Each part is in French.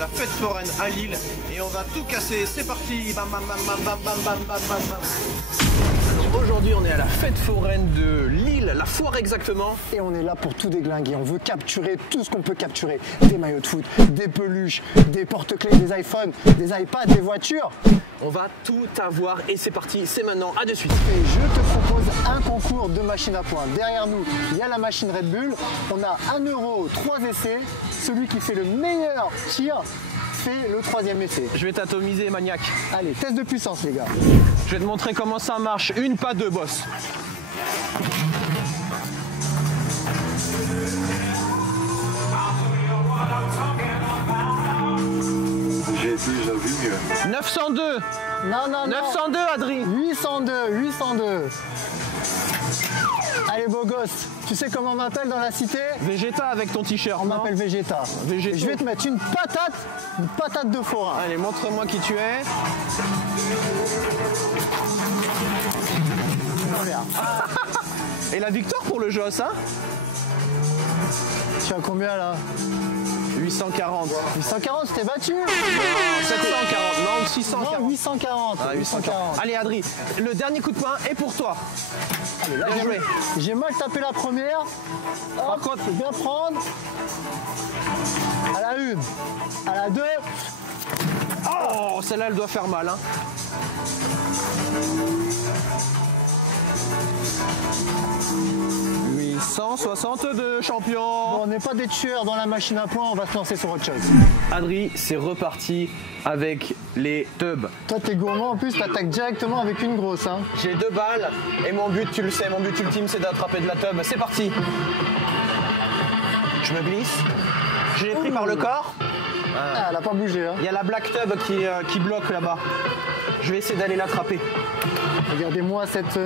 La fête foraine à Lille et on va tout casser, c'est parti. Bam, bam, bam, bam, bam, bam, bam, bam, bam. Alors aujourd'hui on est à la fête foraine de Lille, la foire exactement. Et on est là pour tout déglinguer, on veut capturer tout ce qu'on peut capturer. Des maillots de foot, des peluches, des porte-clés, des iPhones, des iPads, des voitures. On va tout avoir et c'est parti, c'est maintenant, à de suite. Et je te propose un concours de machine à pointe. Derrière nous, il y a la machine Red Bull. On a 1 €, 3 essais. Celui qui fait le meilleur tir fait le 3e essai. Je vais t'atomiser, maniaque. Allez, test de puissance les gars. Je vais te montrer comment ça marche, une pas deux, boss. J'ai déjà vu mieux. 902. Non, non, non. 902, Adri. 802, 802. Allez, beau gosse, tu sais comment on m'appelle dans la cité? Vegeta avec ton t-shirt. On non m'appelle Vegeta. Végéto. Je vais te mettre une patate de forain. Allez, montre-moi qui tu es. Regarde. Et la victoire pour le Joss, hein? Tu as combien là? 840. 840, je t'ai battu. 740, non, 640. Non, 840. Ah, 840. Allez, Adri, le dernier coup de poing est pour toi. Allez, là, Bien joué. J'ai mal tapé la première. Par Hop, contre, faut bien prendre. À la 1, à la 2. oh, celle-là, elle doit faire mal, hein. « 862 champion. Bon, on n'est pas des tueurs dans la machine à poing, on va se lancer sur autre chose. Adri, c'est reparti avec les tubs. Toi, t'es gourmand, en plus, t'attaques directement avec une grosse. Hein. J'ai 2 balles et mon but, tu le sais, mon but ultime, c'est d'attraper de la tub. C'est parti. Je me glisse. Je l'ai pris par le corps. Ah, elle a pas bougé. Hein. Il y a la black tub qui bloque là-bas. Je vais essayer d'aller l'attraper. Regardez-moi cette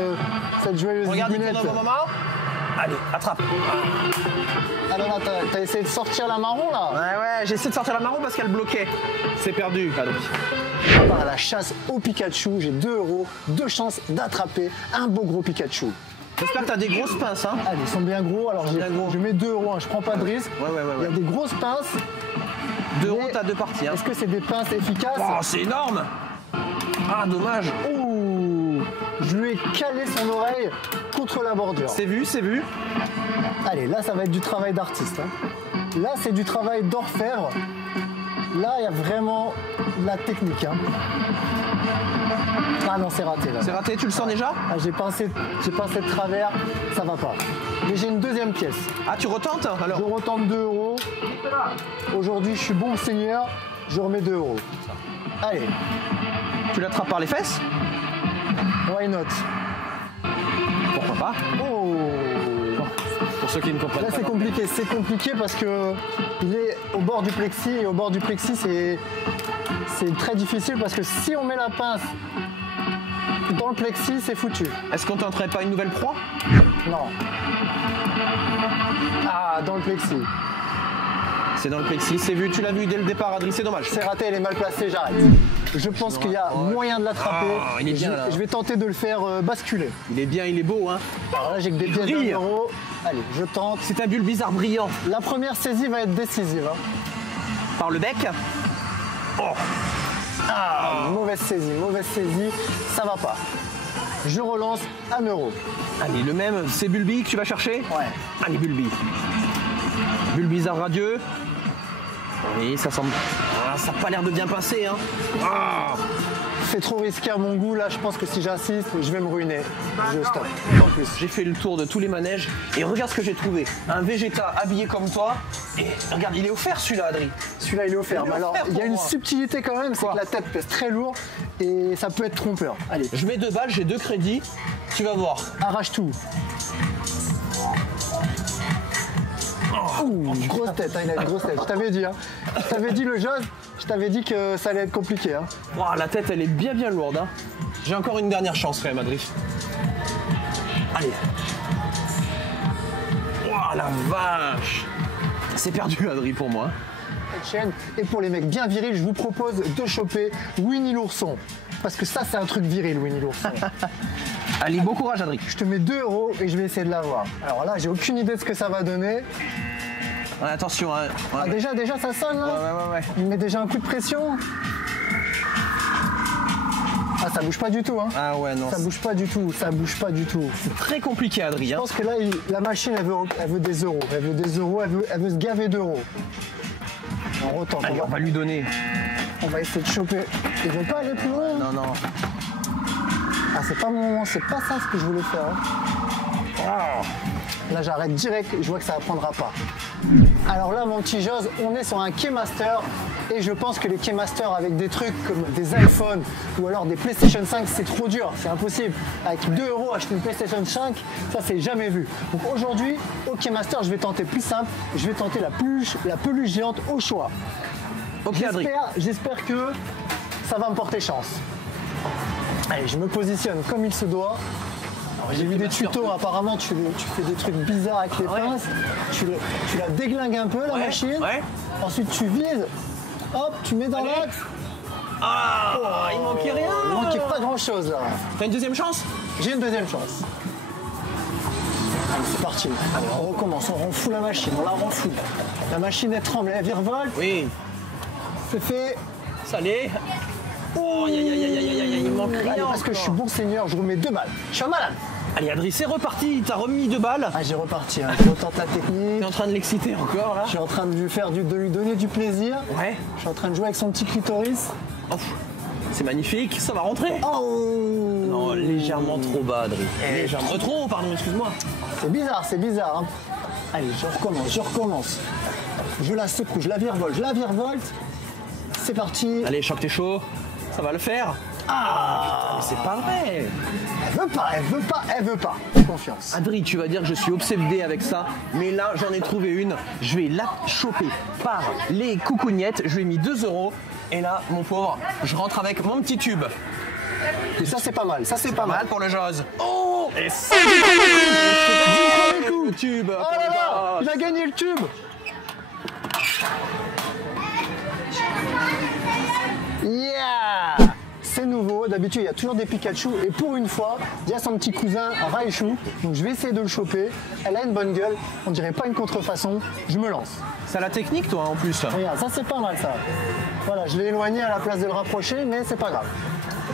joyeuse Regarde, il bigounette. tourne au bon moment. Allez, attrape. Alors là, t'as essayé de sortir la marron là. Ouais, j'ai essayé de sortir la marron parce qu'elle bloquait. C'est perdu, Adri. On part à la chasse au Pikachu, j'ai 2 €, 2 chances d'attraper un beau gros Pikachu. J'espère que t'as des grosses pinces, hein. Allez, ils sont bien gros, alors bien gros. je mets 2 €, hein, je prends pas de risque. Ouais. Il y a des grosses pinces. 2 €, Mais t'as 2 parties, hein. Est-ce que c'est des pinces efficaces? Oh, c'est énorme. Ah, dommage. Ouh, je lui ai calé son oreille contre la bordure. C'est vu, c'est vu. Allez, là, ça va être du travail d'artiste. Hein. Là, c'est du travail d'orfèvre. Là, il y a vraiment de la technique. Hein. Ah non, c'est raté là. C'est raté, tu le sens déjà? Ah, j'ai pincé de travers, ça va pas. Mais j'ai une 2e pièce. Ah, tu retentes alors? Je retente 2 €. Aujourd'hui, je suis bon seigneur, je remets 2 €. Allez, Tu l'attrapes par les fesses? why not? Pourquoi pas? Oh! Pour ceux qui ne comprennent Là, pas. c'est compliqué parce que il est au bord du plexi et au bord du plexi, c'est très difficile parce que si on met la pince dans le plexi, c'est foutu. Est-ce qu'on tenterait pas une nouvelle proie? Non. Ah, dans le plexi. C'est dans le plexi, c'est vu, tu l'as vu dès le départ, Adri, c'est dommage. C'est raté, elle est mal placée, j'arrête. Je pense qu'il y a moyen de l'attraper. Ah, il est bien, là. Je vais tenter de le faire basculer. Il est bien, il est beau, hein. Alors là, j'ai que des pièces brille. d'1 €. Allez, je tente. C'est un bulle bizarre brillant. La première saisie va être décisive. Hein. Par le bec. Oh, Ah, mauvaise saisie, ça va pas. Je relance 1 €. allez, le même, c'est Bulbi que tu vas chercher? Ouais. Allez, Bulbi. Bulle bizarre radieux. Oui, ça semble. Ah, ça n'a pas l'air de bien passer, hein. Ah. C'est trop risqué à mon goût, là, je pense que si j'assiste, je vais me ruiner. Je stoppe. En plus. J'ai fait le tour de tous les manèges et regarde ce que j'ai trouvé. Un Vegeta habillé comme toi. Et regarde, il est offert celui-là, Adri. Celui-là, il est offert. Il est Mais alors, offert il y a pour une moi. subtilité quand même, c'est Quoi? que la tête pèse très lourd et ça peut être trompeur. Allez, Je mets 2 balles, j'ai 2 crédits. Tu vas voir. arrache tout. Ouh, grosse tête, hein, il a une grosse tête. Je t'avais dit, hein. Je t'avais dit le jeu, je t'avais dit que ça allait être compliqué. Hein. Ouah, la tête, elle est bien lourde, hein. J'ai encore une dernière chance quand même, Adri. Allez. Ouah, la vache. C'est perdu, Adri, pour moi. Cette chaîne. Et pour les mecs bien virils, je vous propose de choper Winnie l'ourson. Parce que ça, c'est un truc viril, Winnie l'ourson. Allez, bon courage, Adri. Je te mets 2 € et je vais essayer de l'avoir. Alors là, j'ai aucune idée de ce que ça va donner. Ouais, attention, hein. Ah, déjà, ça sonne là. Ouais. Il met déjà un coup de pression. Ah, ça bouge pas du tout, hein. Ah ouais, non. Ça bouge pas du tout, ça bouge pas du tout. C'est très compliqué, Je Adrien. pense que là, la machine, elle veut des euros. Elle veut des euros, elle veut se gaver d'euros. On retente. Allez, on va lui donner. On va essayer de choper. Il veut pas aller plus loin. Non. Ah, c'est pas mon moment, c'est pas ça ce que je voulais faire. Hein. Là, j'arrête direct, je vois que ça ne prendra pas. Alors là, mon petit Jos, on est sur un Keymaster et je pense que les Keymasters avec des trucs comme des iPhones ou alors des PlayStation 5, c'est trop dur, c'est impossible. Avec 2 euros, acheter une PlayStation 5, ça c'est jamais vu. Donc aujourd'hui, au Keymaster, je vais tenter plus simple, je vais tenter la peluche géante au choix. Ok, Adrien. J'espère que ça va me porter chance. Allez, je me positionne comme il se doit. J'ai vu des tutos, apparemment tu fais des trucs bizarres avec les pinces, tu la déglingues un peu la machine, ensuite tu vises, hop, tu mets dans l'axe. Ah, il manquait rien. Il manquait pas grand chose là. T'as une deuxième chance? J'ai une deuxième chance. Allez, c'est parti. Allez, on recommence, on rend fou la machine, on la rend fou. La machine elle tremble, elle virevolte. Oui. C'est fait. Salé. Oh, il manque rien. Allez, parce que je suis bon seigneur, je remets 2 balles. Je suis un malade. Allez, Adrien, c'est reparti. T'as remis 2 balles. Ah, j'ai reparti, hein. Je retente la technique. T'es en train de l'exciter encore là? Je suis en train de lui donner du plaisir. Ouais. Je suis en train de jouer avec son petit clitoris. Oh, c'est magnifique, ça va rentrer. Oh Non, légèrement trop bas, Adrien. Légèrement trop, pardon, excuse-moi. C'est bizarre. Hein. Allez, je recommence. Je la secoue, je la virevolte. C'est parti. Allez, je sens que t'es chaud. Ça va le faire. Ah, mais c'est pas vrai. Elle veut pas. Confiance. Adrien, tu vas dire que je suis obsédé avec ça, mais là j'en ai trouvé une. Je vais la choper par les coucougnettes. Je lui ai mis 2 euros. Et là, mon pauvre, je rentre avec mon petit tube. Et ça c'est pas mal. Ça c'est pas mal. Pour le Jos. Oh, et c'est coup. le tube. Oh pour là le là, Jos. il a gagné le tube. Yeah! C'est nouveau, d'habitude il y a toujours des Pikachu et pour une fois, il y a son petit cousin Raichu, donc je vais essayer de le choper. Elle a une bonne gueule, on dirait pas une contrefaçon, je me lance. C'est la technique, toi, en plus. Regarde, ça c'est pas mal ça. Voilà, je l'ai éloigné à la place de le rapprocher, mais c'est pas grave.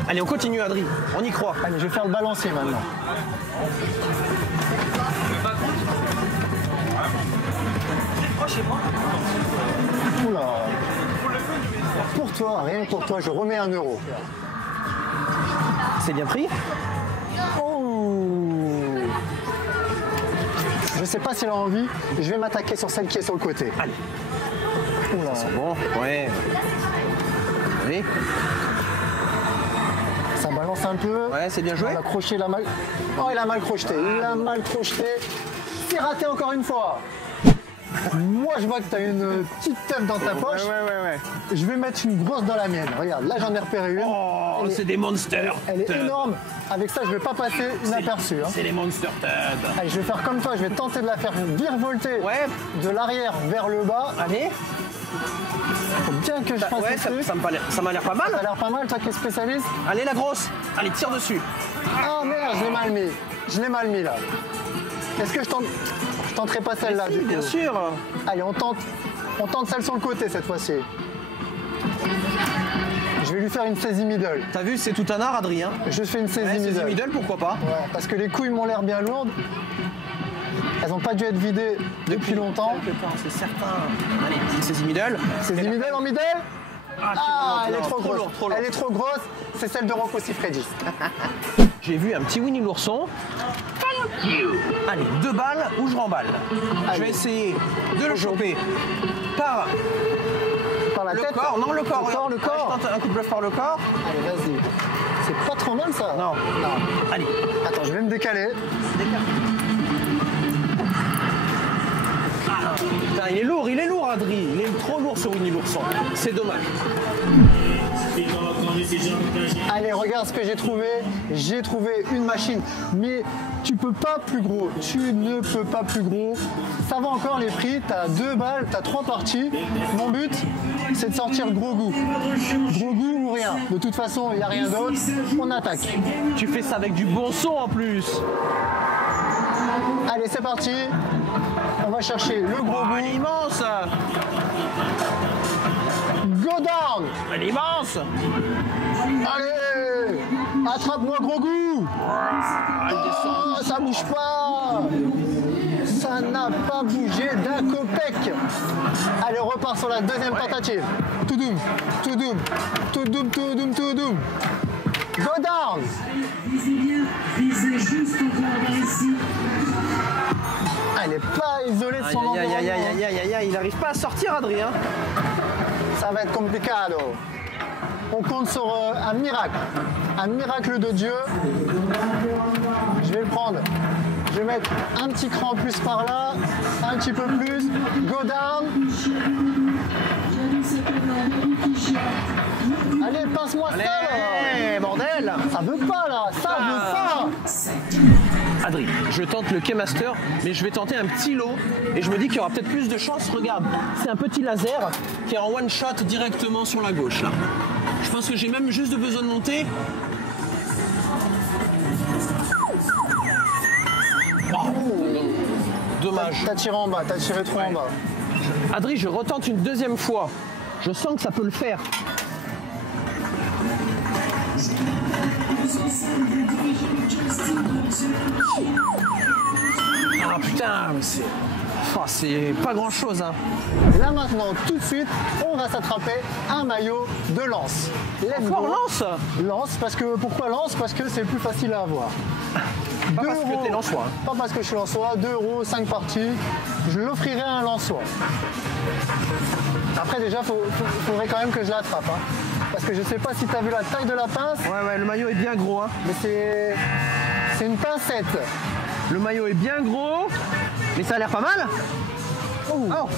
Allez, on continue, Adrien. On y croit. Allez, je vais faire le balancier maintenant. Oula. Pour toi, rien que pour toi, je remets 1 euro. C'est bien pris. Oh. Je sais pas si elle a envie, je vais m'attaquer sur celle qui est sur le côté. Allez. Oula. Bon, ouais. Allez. Ça balance un peu. Ouais, c'est bien joué. On a crocheté, il a mal. Oh, il a mal crocheté. Il a mal crocheté. C'est raté encore une fois. Moi, je vois que tu as une petite teuf dans ta poche. Ouais. Je vais mettre une grosse dans la mienne. Regarde, là, j'en ai repéré une. Oh, c'est des monsters. Elle est Tub. énorme. Avec ça, je vais pas passer inaperçu. Hein. C'est les monster tub. Allez, je vais faire comme toi. Je vais tenter de la faire virevolter de l'arrière vers le bas. Allez. Faut bien que je fasse Ouais, ce truc. ça m'a l'air pas mal. Ça a l'air pas mal, toi qui es spécialiste. Allez, la grosse. Allez, tire dessus. Ah merde, je l'ai mal mis. Je l'ai mal mis là. Est-ce que je tenterai pas celle-là Si, du coup. bien sûr. Allez, on tente celle sur le côté cette fois-ci. Je vais lui faire une saisie middle. T'as vu, c'est tout un art, Adrien. Je fais une saisie middle. Middle, pourquoi pas. Ouais, parce que les couilles m'ont l'air bien lourdes. Elles n'ont pas dû être vidées depuis longtemps. Quelque temps, c'est certain. Allez, c'est saisie middle. Saisie middle en middle. Ah, elle est trop grosse. Trop lourd. Elle est trop grosse. C'est celle de Rocco Siffredi. J'ai vu un petit Winnie l'ourson. Allez, 2 balles ou je remballe. Je vais essayer de le choper par la le tête. corps. Non, le corps. Le corps. Je tente un coup de bluff par le corps. Allez, vas-y. C'est pas trop mal ça. Non. Allez. Attends, je vais me décaler. Putain, il est lourd, Adrien. Il est trop lourd ce Winnie l'ourson. C'est dommage. Allez, regarde ce que j'ai trouvé. J'ai trouvé une machine. Mais tu peux pas plus gros. Tu ne peux pas plus gros. Ça va encore les prix. T'as 2 balles, t'as 3 parties. Mon but, c'est de sortir gros goût. Gros goût ou rien. De toute façon, il n'y a rien d'autre. On attaque. Tu fais ça avec du bon son en plus. Allez, c'est parti. On va chercher le gros bout. Elle est immense. Go down. Elle est immense. Allez, attrape-moi gros goût. Oh, ça bouge pas. Ça n'a pas bougé d'un copec. Allez, on repart sur la deuxième tentative. Tout doum, tout doum, tout doum, tout doum, tout doum. Go down. Elle n'est pas isolée de son environnement. Il n'arrive pas à sortir, Adrien. Ça va être compliqué. On compte sur un miracle de Dieu. Je vais le prendre. Je vais mettre un petit cran en plus par là, un petit peu plus. Go down. Allez, passe-moi ça là. Bordel. Ça veut pas là, ça veut pas. Adri, je tente le Keymaster, mais je vais tenter un petit lot et je me dis qu'il y aura peut-être plus de chance. Regarde, c'est un petit laser qui est en one shot directement sur la gauche là. Je pense que j'ai même juste besoin de monter. Oh, dommage. T'as tiré en bas, t'as tiré trop en bas. Adri, je retente une deuxième fois. Je sens que ça peut le faire. Ah putain, c'est pas grand chose hein. Et là maintenant, tout de suite, on va s'attraper un maillot de Lance. Let's go. Lance. Lance, parce que pourquoi Lance? Parce que c'est le plus facile à avoir. Pas parce que t'es Lensois. Pas parce que je suis Lensois, 2 €, 5 parties, je l'offrirai à un Lensois. Après déjà, faudrait quand même que je l'attrape. Hein. Parce que je sais pas si tu as vu la taille de la pince. Ouais, le maillot est bien gros. Hein. Mais c'est une pincette. Le maillot est bien gros, mais ça a l'air pas mal. Oh.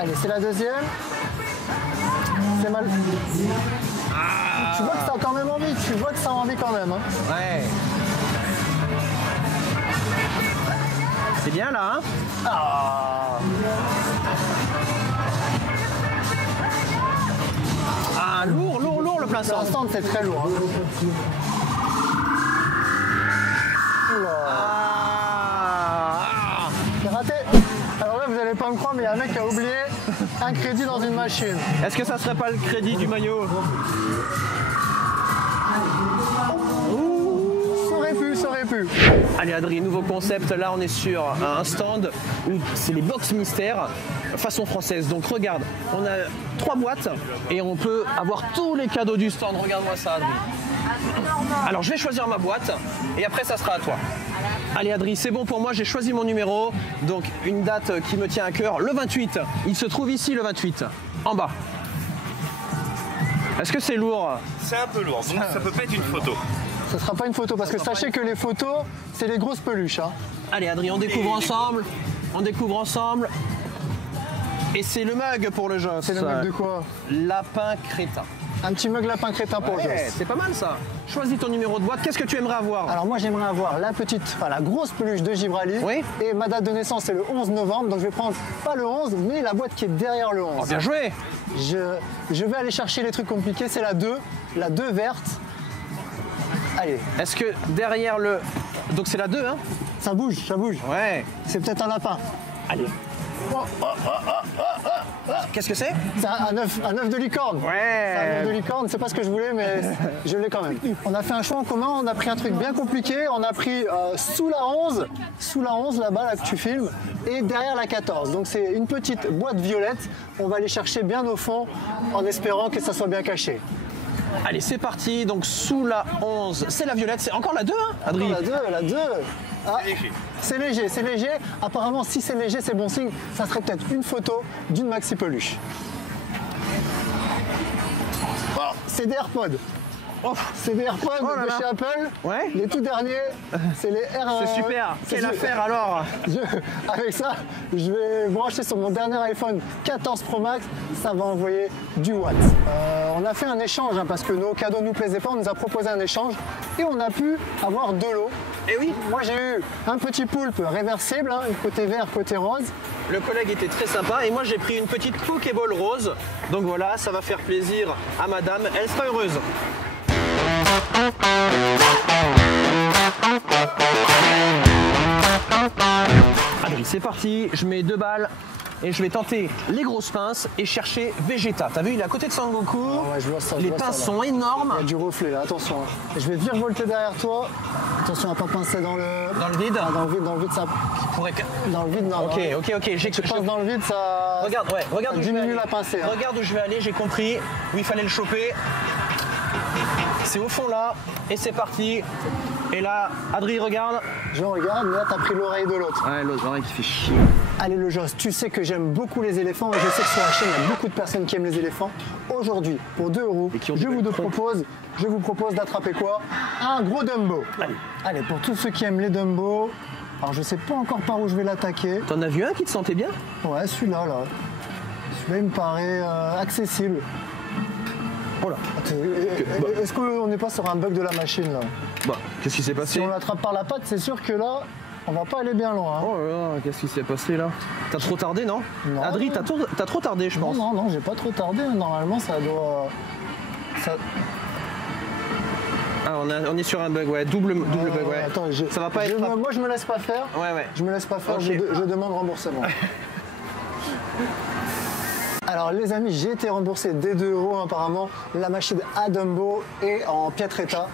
Allez, c'est la deuxième. C'est mal. Tu vois que ça a quand même envie, quand même. Hein. Ouais. C'est bien là, hein. Lourd le plein centre. Le centre, c'est très lourd. Hein. C'est raté. Alors là, vous n'allez pas me croire, mais il y a un mec qui a oublié un crédit dans une machine. Est-ce que ça serait pas le crédit du maillot? Ça aurait pu. Allez Adrien, nouveau concept. Là, on est sur un stand où c'est les box mystères façon française. Donc regarde, on a 3 boîtes et on peut avoir tous les cadeaux du stand. Regarde-moi ça, Adrien. Alors je vais choisir ma boîte et après ça sera à toi. Allez Adrien, c'est bon pour moi, j'ai choisi mon numéro. Donc une date qui me tient à cœur, le 28. Il se trouve ici le 28, en bas. Est-ce que c'est lourd? C'est un peu lourd, donc ça peut pas être une photo. Ce sera pas une photo parce que sachez que les photos, c'est les grosses peluches. Hein. Allez Adrien, on découvre ensemble. On découvre ensemble. Et c'est le mug pour le jeu. C'est le mug de quoi? Lapin crétin. Un petit mug lapin crétin pour le jeu. C'est pas mal ça. Choisis ton numéro de boîte. Qu'est-ce que tu aimerais avoir? Alors moi j'aimerais avoir la grosse peluche de Gibraltar. Oui. Et ma date de naissance c'est le 11 novembre. Donc je vais prendre pas le 11 mais la boîte qui est derrière le 11. Oh, bien joué. Je vais aller chercher les trucs compliqués. C'est la 2 verte. Allez. Est-ce que derrière le... Donc c'est la 2 hein? Ça bouge. Ouais. C'est peut-être un lapin. Allez. Qu'est-ce que c'est? C'est un œuf de licorne. Ouais. C'est un œuf de licorne, c'est pas ce que je voulais, mais je l'ai quand même. On a fait un choix en commun, on a pris un truc bien compliqué. On a pris sous la 11 là-bas, là que tu filmes, et derrière la 14. Donc c'est une petite boîte violette. On va aller chercher bien au fond en espérant que ça soit bien caché. Allez, c'est parti. Donc sous la 11, c'est la violette. C'est encore la 2 hein, Adrien? La 2. Ah, c'est léger. Apparemment, si c'est léger, c'est bon signe. Ça serait peut-être une photo d'une maxi peluche. Oh, c'est des AirPods. C'est des AirPods de chez Apple. Ouais. Les tout derniers, c'est les R. C'est super. Quelle affaire alors? Avec ça, je vais brancher sur mon dernier iPhone 14 Pro Max. Ça va envoyer du watt. On a fait un échange parce que nos cadeaux nous plaisaient pas. On nous a proposé un échange et on a pu avoir de l'eau. Et oui, moi j'ai eu un petit poulpe réversible, côté vert, côté rose. Le collègue était très sympa et moi j'ai pris une petite Pokéball rose. Donc voilà, ça va faire plaisir à madame. Elle sera heureuse. Adri, c'est parti, je mets 2 balles et je vais tenter les grosses pinces et chercher Vegeta. T'as vu, il est à côté de Sangoku. Ah ouais, je vois ça, les pinces sont énormes. Il y a du reflet là, attention. Je vais virevolter derrière toi. Attention à pas pincer dans le... Dans le vide. Ah, dans le vide, ça... Pourrait... Dans le vide, non. Ok. Tu pinces dans le vide, ça... Regarde, ouais, regarde ça où je vais diminue aller. la pincée. Hein. Regarde où je vais aller, j'ai compris où il fallait le choper. C'est au fond là, et c'est parti. Et là, Adri, regarde. Je regarde, mais là, t'as pris l'oreille de l'autre. Ouais, l'autre oreille qui fait chier. Allez, le Joss, tu sais que j'aime beaucoup les éléphants et je sais que sur la chaîne, il y a beaucoup de personnes qui aiment les éléphants. Aujourd'hui, pour 2 €, Et qui ont je du vous bel propose d'attraper quoi? Un gros Dumbo. Allez, pour tous ceux qui aiment les Dumbo, alors je sais pas encore par où je vais l'attaquer. T'en as vu un qui te sentait bien? Ouais, celui-là, là. Celui-là, il me paraît accessible. Oh là. Est-ce qu'on n'est pas sur un bug de la machine, là? Bah, qu'est-ce qui s'est Si passé? on l'attrape par la patte, c'est sûr que là, on va pas aller bien loin. Hein. Oh là là, qu'est-ce qui s'est passé là? T'as trop tardé, non? Non. Adri, t'as trop tardé, je Non, pense. non, j'ai pas trop tardé. Normalement, ça doit... Ah, on est sur un bug, ouais, double bug, ouais. Attends, ça va pas être... moi, je me laisse pas faire. Ouais. Je me laisse pas faire, Ok. je demande remboursement. Alors les amis, j'ai été remboursé des 2 € apparemment. La machine à Dumbo est en piètre état.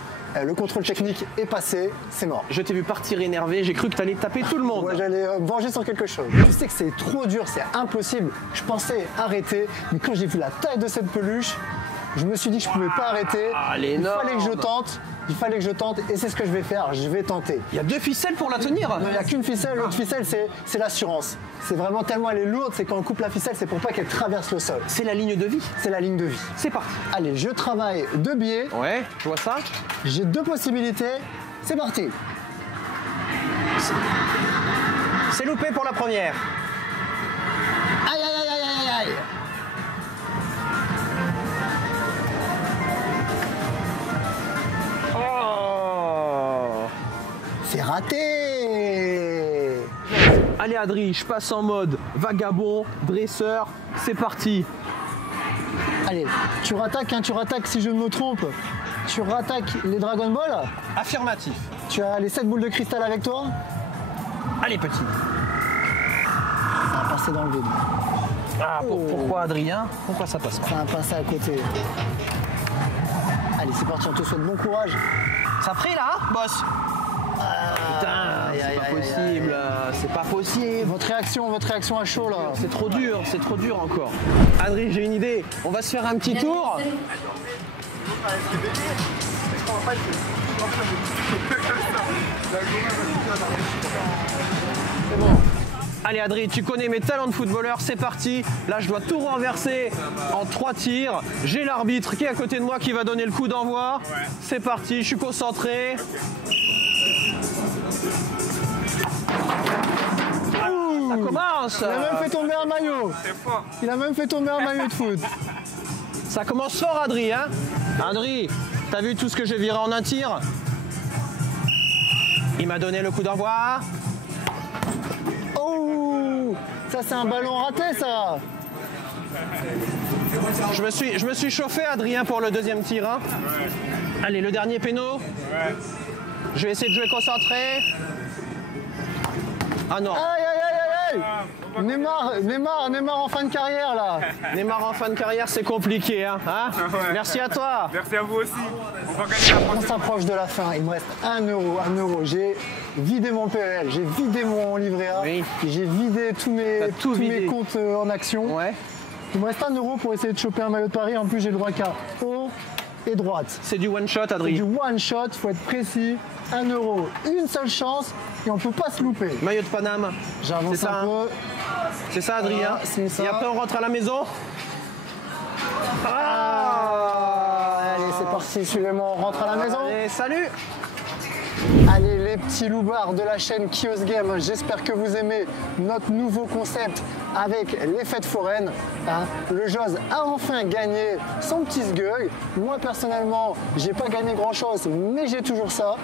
Le contrôle technique est passé, c'est mort. Je t'ai vu partir énervé, j'ai cru que t'allais taper tout le monde. Moi j'allais venger sur quelque chose. Je sais que c'est trop dur, c'est impossible. Je pensais arrêter, mais quand j'ai vu la taille de cette peluche, je me suis dit que je pouvais pas arrêter. elle est Il fallait énorme. que je tente et c'est ce que je vais faire, je vais tenter. Il y a 2 ficelles pour la tenir. Non, il n'y a qu'une ficelle, l'autre ficelle c'est l'assurance. C'est vraiment tellement elle est lourde, c'est quand on coupe la ficelle, c'est pour pas qu'elle traverse le sol. C'est la ligne de vie. C'est la ligne de vie. C'est parti. Allez, je travaille 2 biais, Ouais, je vois ça. j'ai 2 possibilités, c'est parti. C'est loupé pour la première. Aïe aïe aïe aïe aïe aïe. Oh. C'est raté. Allez Adri, je passe en mode vagabond, dresseur, c'est parti. Allez, tu rattaques si je ne me trompe. Tu rattaques les Dragon Ball. Affirmatif. Tu as les 7 boules de cristal avec toi. Allez petit. Ça va passer dans le vide. Ah, pourquoi Adrien? Pourquoi ça passe pas? Ça va passer à côté. Allez, c'est parti, on te souhaite bon courage. Ça prie là, boss? Putain, c'est pas possible, c'est pas possible. Votre réaction à chaud là. C'est trop dur encore. Adri, j'ai une idée. On va se faire un petit tour. C'est bon. Allez Adri, tu connais mes talents de footballeur, c'est parti. Là, je dois tout renverser en 3 tirs. J'ai l'arbitre qui est à côté de moi qui va donner le coup d'envoi. C'est parti, je suis concentré. Ça commence. Il a même fait tomber un maillot. Il a même fait tomber un maillot de foot. Ça commence fort, Adri, hein? Adri, t'as vu tout ce que j'ai viré en un tir? Il m'a donné le coup d'envoi. Oh, ça c'est un ballon raté, ça. Je me suis chauffé, Adrien, pour le deuxième tir. Hein. Allez, le dernier péno. Je vais essayer de jouer concentré. Ah non. Aïe, aïe, aïe, aïe, aïe. Neymar en fin de carrière, là. Neymar en fin de carrière, c'est compliqué. Hein. Merci à toi. Merci à vous aussi. On va gagner la On prochaine. s'approche de la fin, il me reste 1 €. J'ai vidé mon PL, j'ai vidé mon livret A, Oui. j'ai vidé tous T'as tout mes vidé. comptes en action. Ouais. Il me reste 1 € pour essayer de choper un maillot de Paris. En plus, j'ai le droit qu'à haut et droite. C'est du one shot, C'est Adri. du one shot, il faut être précis. 1 €, une seule chance et on peut pas se louper. Maillot de Paname. J'avance C'est ça, un peu. C'est ça, Adrien. Voilà, c'est ça. Et après, on rentre à la maison. Allez, c'est parti, suivez-moi, on rentre à la maison. Allez, salut. Allez les petits loupards de la chaîne Kios Game, j'espère que vous aimez notre nouveau concept avec les fêtes foraines. Hein. Le Joss a enfin gagné son petit sgueul. Moi personnellement, j'ai pas gagné grand chose, mais j'ai toujours ça.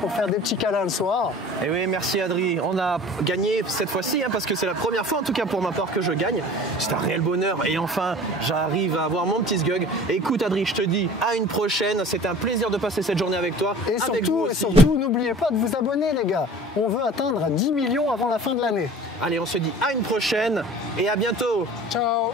pour faire des petits câlins le soir. Et oui, merci Adri. On a gagné cette fois-ci, parce que c'est la première fois, en tout cas pour ma part, que je gagne. C'est un réel bonheur. Et enfin, j'arrive à avoir mon petit sgug. Écoute Adri, je te dis à une prochaine. C'était un plaisir de passer cette journée avec toi. Et surtout, n'oubliez pas de vous abonner les gars. On veut atteindre 10 millions avant la fin de l'année. Allez, on se dit à une prochaine et à bientôt. Ciao.